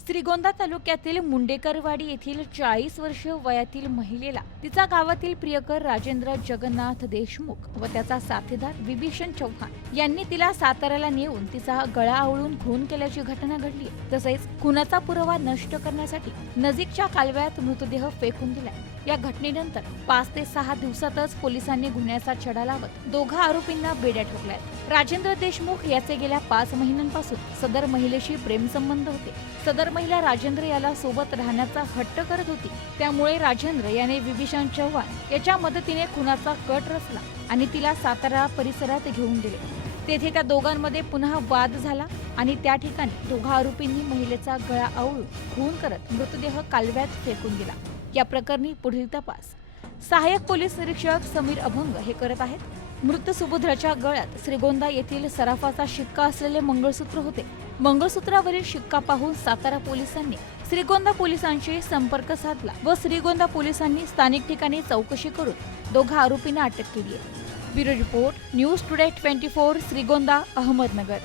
श्रीगोंदा तालुक्यातील मुंडेकरवाडी येथील चाळीस वर्ष वयातील महिलेला तिचा गावातील प्रियकर राजेंद्र जगन्नाथ देशमुख व त्याचा साथीदार विभीषण चौहान यांनी तिला साताऱ्याला नेऊन तिचा गळा आवळून खून केल्याची घटना घडली. तसेच खुनाचा पुरावा नष्ट करण्यासाठी नजीकच्या कालव्यात मृतदेह फेकून दिला. या घटनेनंतर पाच ते सहा दिवसातच पोलिसांनी गुन्ह्याचा छडा लावत दोघा आरोपींना बेड्या ठोकल्यात. राजेंद्र देशमुख याचे गेल्या पाच महिन्यांपासून सदर महिलेशी प्रेमसंबंध होते. सदर महिला राजेंद्र याला सोबत राहण्याचा हट्ट करत होती. त्यामुळे राजेंद्र याने विभीषण चव्हाण याच्या मदतीने खुनाचा कट रचला आणि तिला सातारा परिसरात घेऊन दिले तेथे त्या दोघांमध्ये पुन्हा वाद झाला आणि त्या ठिकाणी दोघा आरोपींनी महिलेचा गळा आवळून खून करत मृतदेह कालव्यात फेकून दिला. या प्रकरणी पुढील तपास. सहाय्यक पोलीस निरीक्षक समीर अभंग हे करत आहेत. मृत सुभद्राच्या गळ्यात श्रीगोंदा येथील सराफाचा शिक्का असलेले मंगळसूत्र होते. मंगळसूत्रावरील शिक्का पाहून सातारा पोलिसांनी श्रीगोंदा पोलिसांशी संपर्क साधला व श्रीगोंदा पोलिसांनी स्थानिक ठिकाणी चौकशी करून दोघा आरोपींना अटक केली आहे. Bureau report news today twenty four Shrigonda Ahmednagar